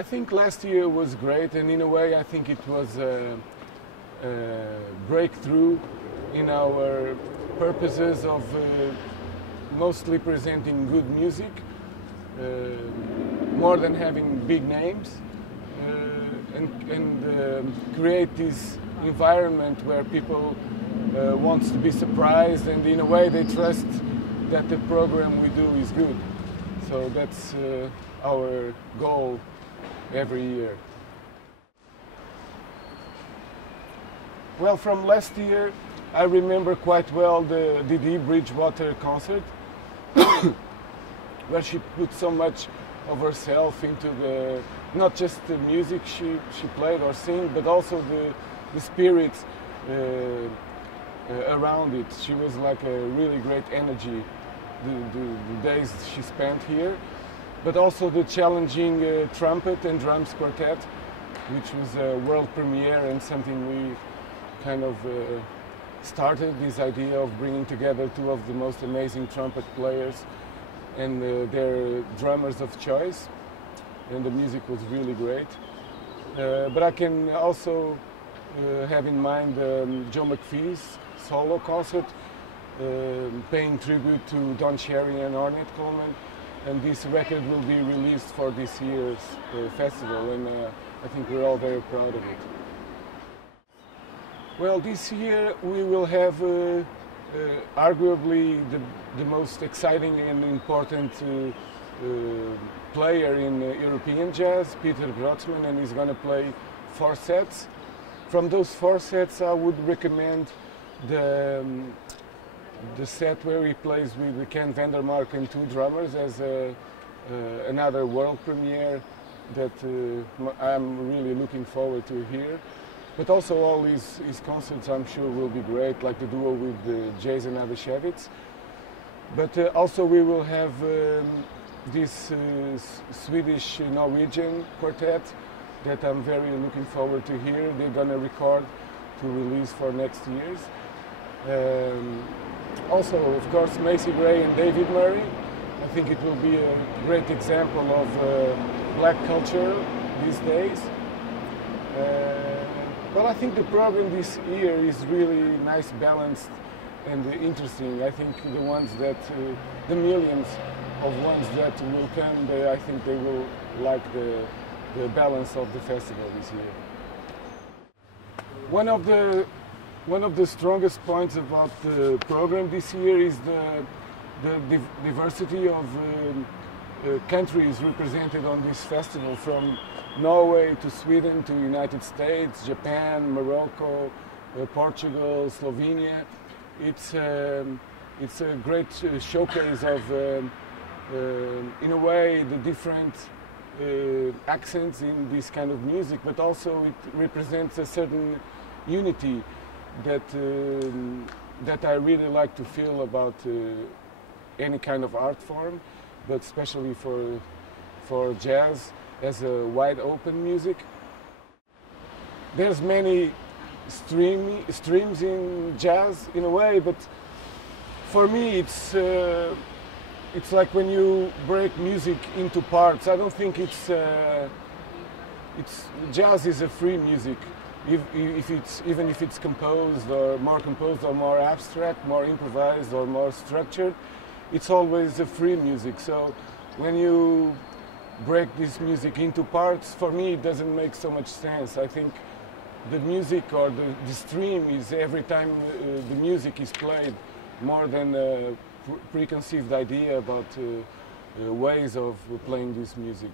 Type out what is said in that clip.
I think last year was great, and in a way I think it was a breakthrough in our purposes of mostly presenting good music, more than having big names, and create this environment where people want to be surprised, and in a way they trust that the program we do is good. So that's our goal every year. Well, from last year, I remember quite well the Didi Bridgewater concert, where she put so much of herself into the, not just the music she played or sang, but also the spirit around it. She was like a really great energy the days she spent here, but also the challenging trumpet and drums quartet, which was a world premiere and something we kind of started, this idea of bringing together two of the most amazing trumpet players and their drummers of choice, and the music was really great. But I can also have in mind Joe McPhee's solo concert, paying tribute to Don Cherry and Ornette Coleman, and this record will be released for this year's festival, and I think we're all very proud of it. Well, this year we will have arguably the most exciting and important player in European jazz, Peter Brötzmann, and he's going to play 4 sets. From those 4 sets, I would recommend the set where he plays with Ken Vandermark and 2 drummers as another world premiere that I'm really looking forward to hear. But also all his concerts, I'm sure, will be great, like the duo with Jason Abishevitz. But also we will have this Swedish-Norwegian quartet that I'm very looking forward to hear. They're going to record to release for next year's. Also, of course, Macy Gray and David Murray. I think it will be a great example of black culture these days. Well, I think the program this year is really nice, balanced, and interesting. I think the ones that, the millions of ones that will come, I think they will like the balance of the festival this year. One of the strongest points about the program this year is the diversity of countries represented on this festival, from Norway to Sweden to United States, Japan, Morocco, Portugal, Slovenia. It's a great showcase of, in a way, the different accents in this kind of music, but also it represents a certain unity that that I really like to feel about any kind of art form, but especially for jazz as a wide open music. There's many streams in jazz in a way, but for me it's like when you break music into parts. I don't think jazz is a free music. Even if it's composed or more abstract, more improvised or more structured, it's always a free music. So when you break this music into parts, for me it doesn't make so much sense. I think the music or the stream is every time the music is played, more than a preconceived idea about ways of playing this music.